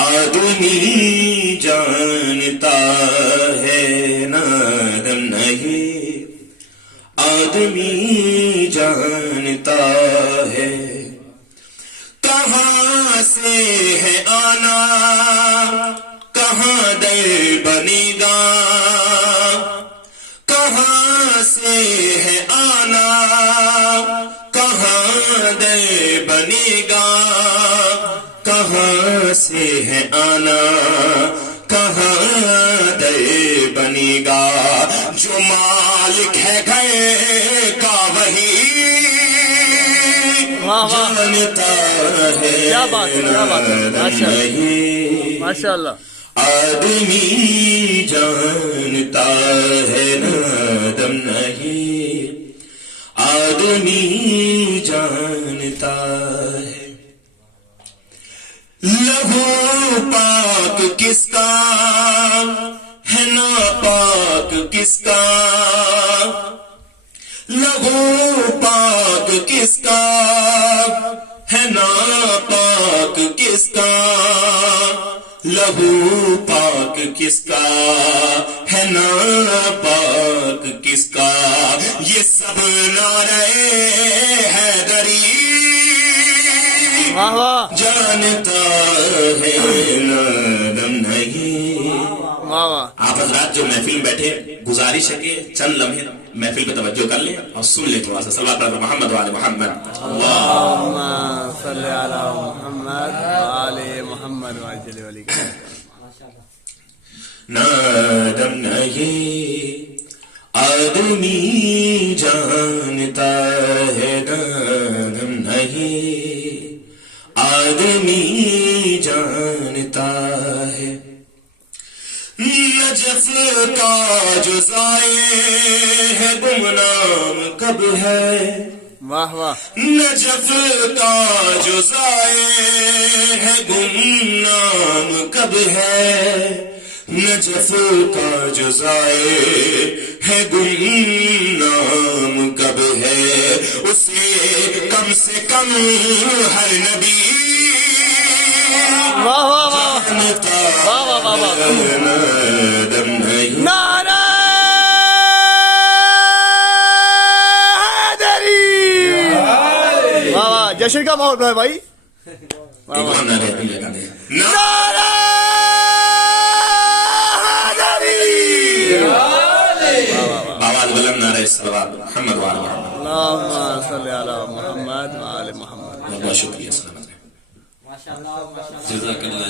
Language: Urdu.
آدمی جانتا ہے نادم نہیں، آدمی جانتا ہے کہاں سے ہے آنا، کہاں در بنے گا، کہاں سے ہے آنا، کہاں در بنے گا، کہاں سے ہے آنا، کہاں در بنے گا، جو مالک ہے گھر کا وہی جانتا ہے، کیا بات ہے، کیا بات ہے، ماشاء اللہ، آدمی جانتا ہے نادم نہیں، آدمی جانتا ہے۔ لہو پاک کس کا ہے ناپاک کس کا، لہو پاک کس کا ہے ناپاک کس کا، لہو پاک کس کا ہے ناپاک کس کا، یہ سب نعرہ حیدری جانتا ہے نادم نہیں۔ آپ حضرات جو محفل میں بیٹھے، گزارش ہے کہ چند لمحے محفل پہ توجہ کر لیں اور سن لیں تھوڑا سا صلوات پر محمد وآل محمد، اللہم صلی علی محمد وآل محمد وعجل ولی کا نادم نہیں، آدمی جانتا ہے نادم نہیں، آدمی جانتا ہے۔ نجف کا جو ضائع ہے گمنام کب ہے، واہ واہ، نجف کا جو ضائع ہے گمنام کب ہے، نجف کا جو ضائع ہے گمنام کب ہے، اسے کم سے کم ہر نبی واہ واہ واہ واہ واہ واہ واہ، نادم نہیں، نعرہ حیدری، واہ واہ، جشن کا ماحول ہے بھائی، نعرہ آواز بلند نعرہ صلوات محمد وآل محمد، اللہم صلی علی محمد وآل محمد۔ بہت شکریہ، السلام علیکم، جزاک اللہ۔